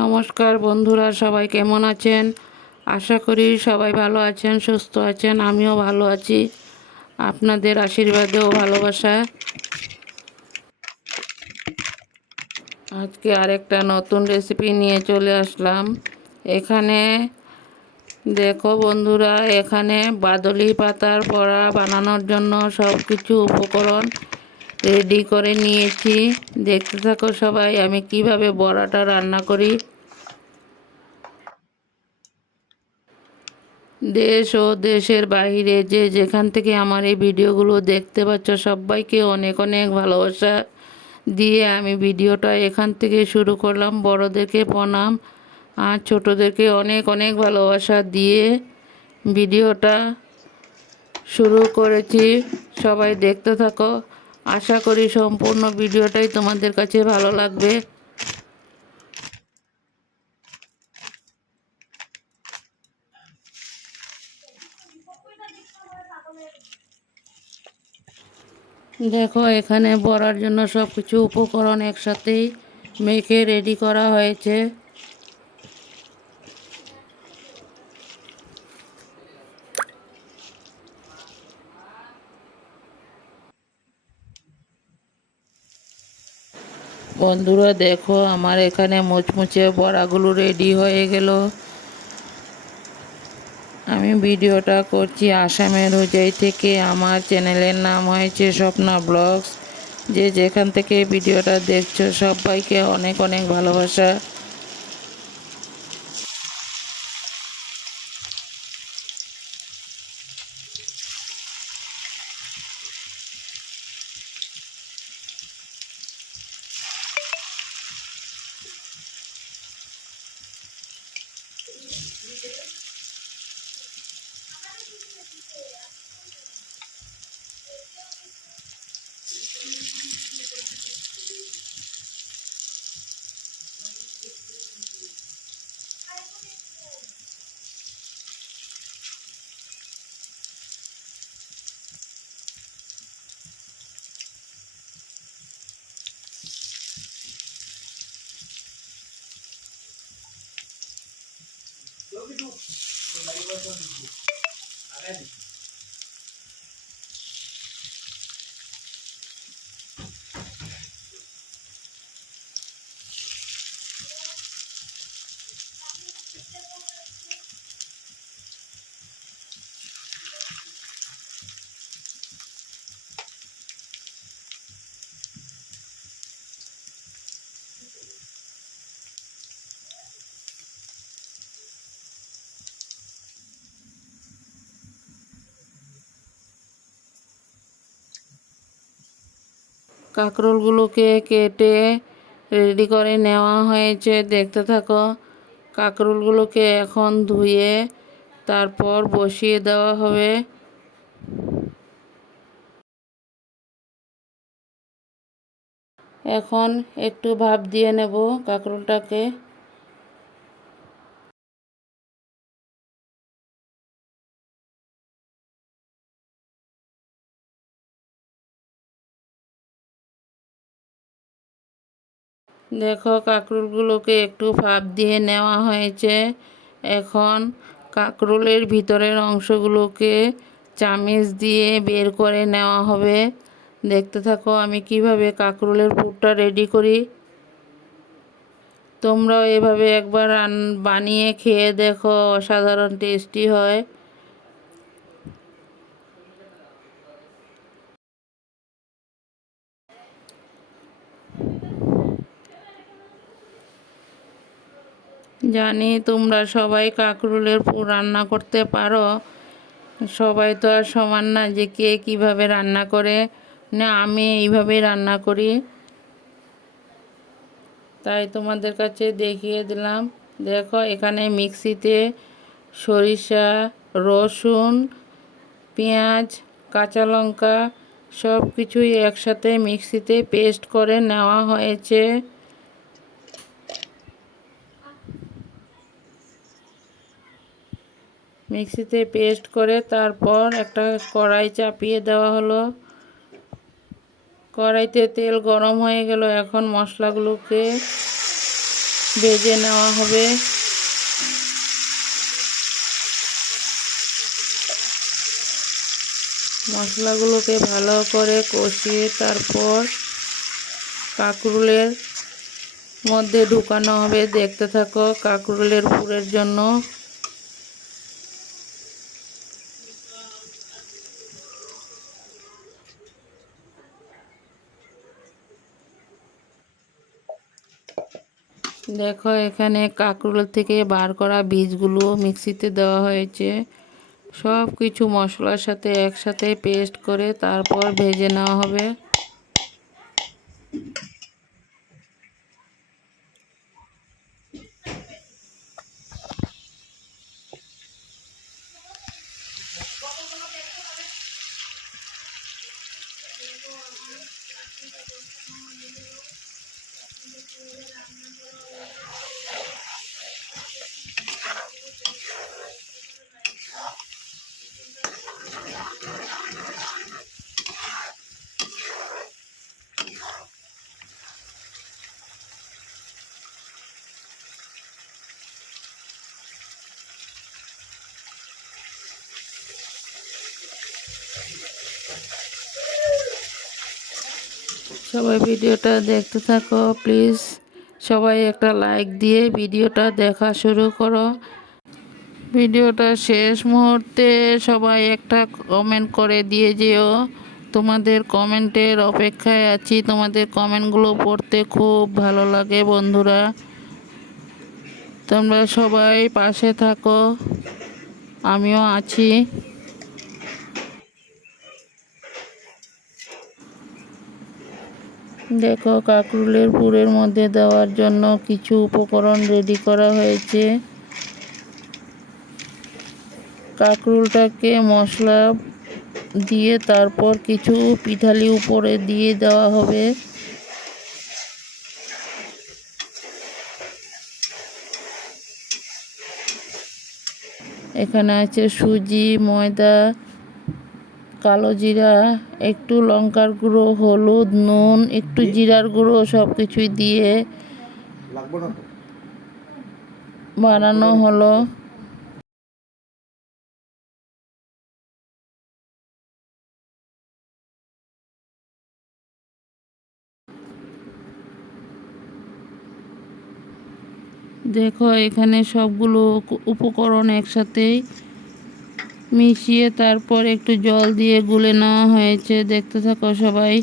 নমস্কার বন্ধুরা, সবাই কেমন আছেন? আশা করি সবাই ভালো আছেন, সুস্থ আছেন, আমিও ভালো আছি। আপনাদের আশীর্বাদে ও ভালোবাসা আজকে আরেকটা নতুন রেসিপি নিয়ে চলে আসলাম। এখানে দেখো বন্ধুরা, এখানে বাদলি পাতার বড়া বানানোর জন্য সব কিছু উপকরণ রেডি করে নিয়েছি। দেখতে থাকো সবাই, আমি কীভাবে বড়াটা রান্না করি। দেশ ও দেশের বাইরে যে যেখান থেকে আমার এই ভিডিওগুলো দেখতে পাচ্ছ, সবাইকে অনেক অনেক ভালোবাসা দিয়ে আমি ভিডিওটা এখান থেকে শুরু করলাম। বড়দেরকে প্রণাম আর ছোটোদেরকে অনেক অনেক ভালোবাসা দিয়ে ভিডিওটা শুরু করেছি। সবাই দেখতে থাকো। আশা করি সম্পূর্ণ ভিডিওটাই তোমাদের কাছে ভালো লাগবে। দেখো, এখানে বড়ার জন্য সব কিছু উপকরণ একসাথেই মেখে রেডি করা হয়েছে। বন্ধুরা, দেখো আমার এখানে মুচমুচে বড়াগুলো রেডি হয়ে গেল। আমি ভিডিওটা করছি আসামের হোজাই থেকে। আমার চ্যানেলের নাম হয়েছে স্বপ্না ব্লগস। যে যেখান থেকে ভিডিওটা দেখছ, সবাইকে অনেক অনেক ভালোবাসা। কাঁকরোলগুলোকে কেটে রেডি করে নেওয়া হয়েছে। দেখতে থাকো, কাঁকরোলগুলোকে এখন ধুয়ে তারপর বসিয়ে দেওয়া হবে। এখন একটু ভাপ দিয়ে নেব কাঁকরোলটাকে। দেখো কাঁকরোলগুলোকে একটু ভাপ দিয়ে নেওয়া হয়েছে। এখন কাঁকরোলের ভিতরের অংশগুলোকে চামিচ দিয়ে বের করে নেওয়া হবে। দেখতে থাকো, আমি কীভাবে কাঁকরোলের পুরটা রেডি করি। তোমরাও এভাবে একবার বানিয়ে খেয়ে দেখো, অসাধারণ টেস্টি হয়। জানি তোমরা সবাই কাঁকরোলের পুর রান্না করতে পারো। সবাই তো আর সমান না যে কে কীভাবে রান্না করে। না, আমি এইভাবেই রান্না করি। তাই তোমাদের কাছে দেখিয়ে দিলাম। দেখো, এখানে মিক্সিতে সরিষা, রসুন, পেঁয়াজ, কাঁচা লঙ্কা সব কিছুই একসাথে মিক্সিতে পেস্ট করে নেওয়া হয়েছে। মিক্সিতে পেস্ট করে তারপর একটা কড়াই চাপিয়ে দেওয়া হলো। কড়াইতে তেল গরম হয়ে গেল। এখন মশলাগুলোকে ভেজে নেওয়া হবে। মশলাগুলোকে ভালো করে কষিয়ে তারপর কাঁকরুলের মধ্যে ঢুকানো হবে। দেখতে থাকো কাঁকরুলের পুরের জন্য দেখো, এখানে কাঁকরোল থেকে বার করা বীজগুলো মিক্সিতে দেওয়া হয়েছে। সব কিছু মশলার সাথে একসাথে পেস্ট করে তারপর ভেজে নেওয়া হবে। সবাই ভিডিওটা দেখতে থাকো প্লিজ সবাই একটা লাইক দিয়ে ভিডিওটা দেখা শুরু করো। ভিডিওটা শেষ মুহূর্তে সবাই একটা কমেন্ট করে দিয়ে যেও। তোমাদের কমেন্টের অপেক্ষায় আছি। তোমাদের কমেন্টগুলো পড়তে খুব ভালো লাগে বন্ধুরা। তোমরা সবাই পাশে থাকো। আমিও আছি। দেখো কাকরুলের পুরের মধ্যে দেওয়ার জন্য কিছু উপকরণ রেডি করা হয়েছে। কাকরুলটাকে মশলা দিয়ে তারপর কিছু পিঠালি উপরে দিয়ে দেওয়া হবে। এখানে আছে সুজি, ময়দা কালো জিরা একটু লঙ্কার গুঁড়ো হলুদ নুন একটু জিরার গুঁড়ো সব কিছুই দিয়ে বানানো হলো। দেখো এখানে সবগুলো উপ- উপকরণ একসাথেই মিশিয়ে তারপর একটু জল দিয়ে গুলে নেওয়া হয়েছে। দেখতে থাকো সবাই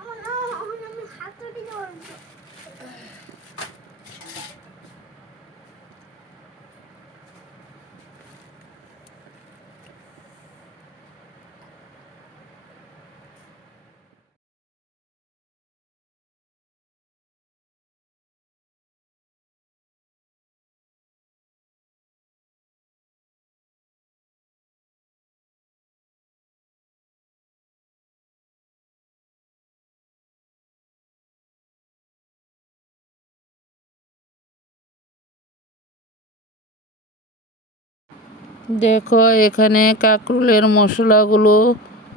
আমার না এখন আমি হাতে দিতে পারব দেখো, এখানে কাকরুলের মশলাগুলো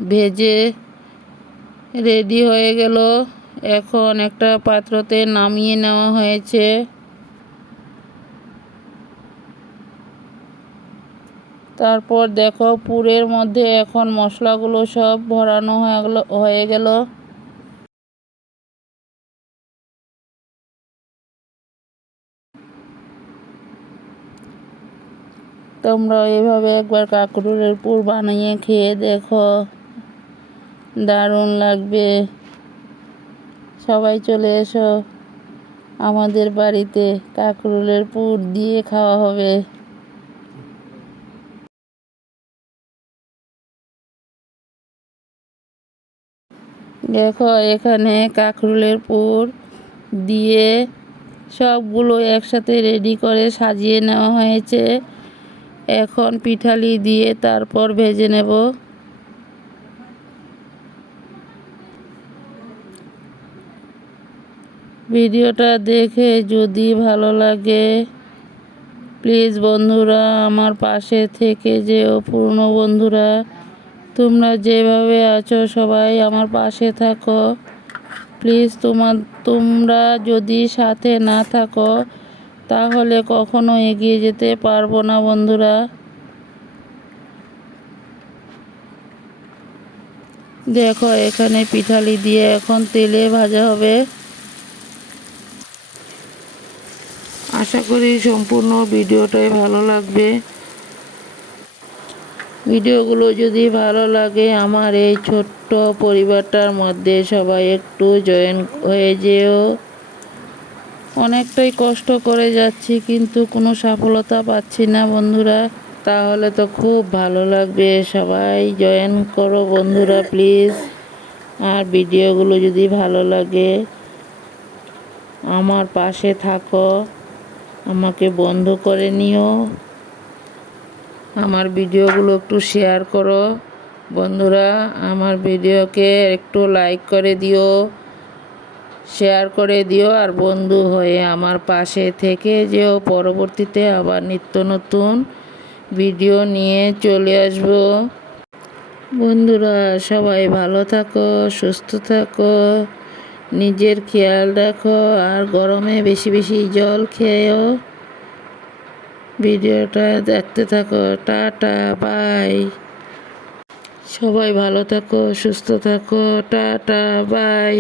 ভেজে রেডি হয়ে গেল। এখন একটা পাত্রতে নামিয়ে নেওয়া হয়েছে। তারপর দেখো, পুরের মধ্যে এখন মশলাগুলো সব ভরানো হয়ে গেল তোমরা এভাবে একবার কাঁকরোলের পুর বানিয়ে খেয়ে দেখো। দারুণ লাগবে। সবাই চলে এসো। আমাদের বাড়িতে কাঁকরোলের পুর দিয়ে খাওয়া হবে। দেখো, এখানে কাঁকরোলের পুর দিয়ে সবগুলো একসাথে রেডি করে সাজিয়ে নেওয়া হয়েছে। এখন পিঠালি দিয়ে তারপর ভেজে নেব। ভিডিওটা দেখে যদি ভালো লাগে, প্লিজ বন্ধুরা আমার পাশে থেকে যেও পুরনো বন্ধুরা। তোমরা যেভাবে আছো সবাই আমার পাশে থাকো। প্লিজ তোমার তোমরা যদি সাথে না থাকো তাহলে কখনো এগিয়ে যেতে পারব না, বন্ধুরা। দেখো, এখানে পিঠালি দিয়ে এখন তেলে ভাজা হবে। আশা করি সম্পূর্ণ ভিডিওটাই ভালো লাগবে। ভিডিওগুলো যদি ভালো লাগে, আমার এই ছোট্ট পরিবারটার মধ্যে সবাই একটু জয়েন হয়ে যেও। অনেকটাই কষ্ট করে যাচ্ছি, কিন্তু কোনো সফলতা পাচ্ছি না বন্ধুরা। তাহলে তো খুব ভালো লাগবে। সবাই জয়েন করো বন্ধুরা প্লিজ আর ভিডিওগুলো যদি ভালো লাগে, আমার পাশে থাকো। আমাকে বন্ধ করে নিও। আমার ভিডিওগুলো একটু শেয়ার করো। বন্ধুরা, আমার ভিডিওকে একটু লাইক করে দিও। শেয়ার করে দিও আর বন্ধু হয়ে আমার পাশে থেকে যেও। পরবর্তীতে আবার নিত্য নতুন ভিডিও নিয়ে চলে আসব। বন্ধুরা, সবাই ভালো থাকো, সুস্থ থাকো, নিজের খেয়াল রাখো, আর গরমে বেশি বেশি জল খেয়েও ভিডিওটা দেখতে থাকো। Tata, bye. সবাই ভালো থাকো, সুস্থ থাকো, টাটা, বাই।